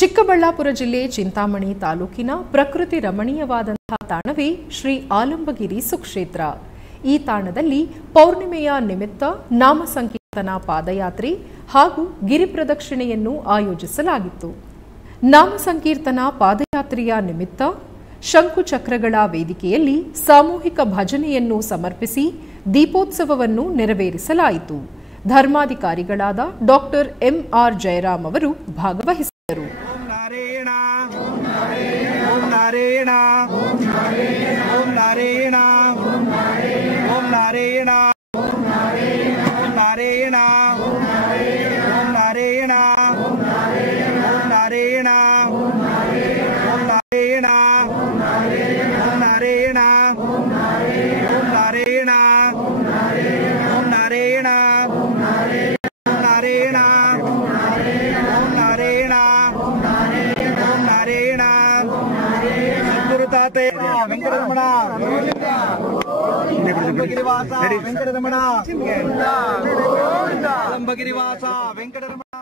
ಚಿಕ್ಕಬಳ್ಳಾಪುರ ಜಿಲ್ಲೆ ಚಿಂತಾಮಣಿ ತಾಲೂಕಿನ ಪ್ರಕೃತಿ ರಮಣೀಯವಾದಂತಹ ತಾಣವೇ ಶ್ರೀ ಆಲಂಬಗಿರಿ ಸುಕ್ಷೇತ್ರ. ಈ ತಾಣದಲ್ಲಿ ಪೌರ್ಣಿಮೆಯ ನಿಮಿತ್ತ ನಾಮ ಸಂಕೀರ್ತನಾ ಪಾದಯಾತ್ರೆ ಹಾಗೂ ಗಿರಿ ಪ್ರದಕ್ಷಿಣೆಯನ್ನು ಆಯೋಜಿಸಲಾಗಿತ್ತು. ನಾಮ ಸಂಕೀರ್ತನಾ ಪಾದಯಾತ್ರೆಯ ನಿಮಿತ್ತ ಶಂಕುಚಕ್ರಗಳ ವೇದಿಕೆಯಲ್ಲಿ ಸಾಮೂಹಿಕ ಭಜನೆಯನ್ನು ಸಮರ್ಪಿಸಿ ದೀಪೋತ್ಸವವನ್ನು ನೆರವೇರಿಸಲಾಯಿತು. ಧರ್ಮಾಧಿಕಾರಿಗಳಾದ ಡಾಕ್ಟರ್ ಎಂಆರ್ ಜಯರಾಮ್ ಅವರು ಭಾಗವಹಿಸಿದರು. ವೆಂಕಟರಮಣ ವೆಂಕಟರಮಣ ವೆಂಕಟರಮಣ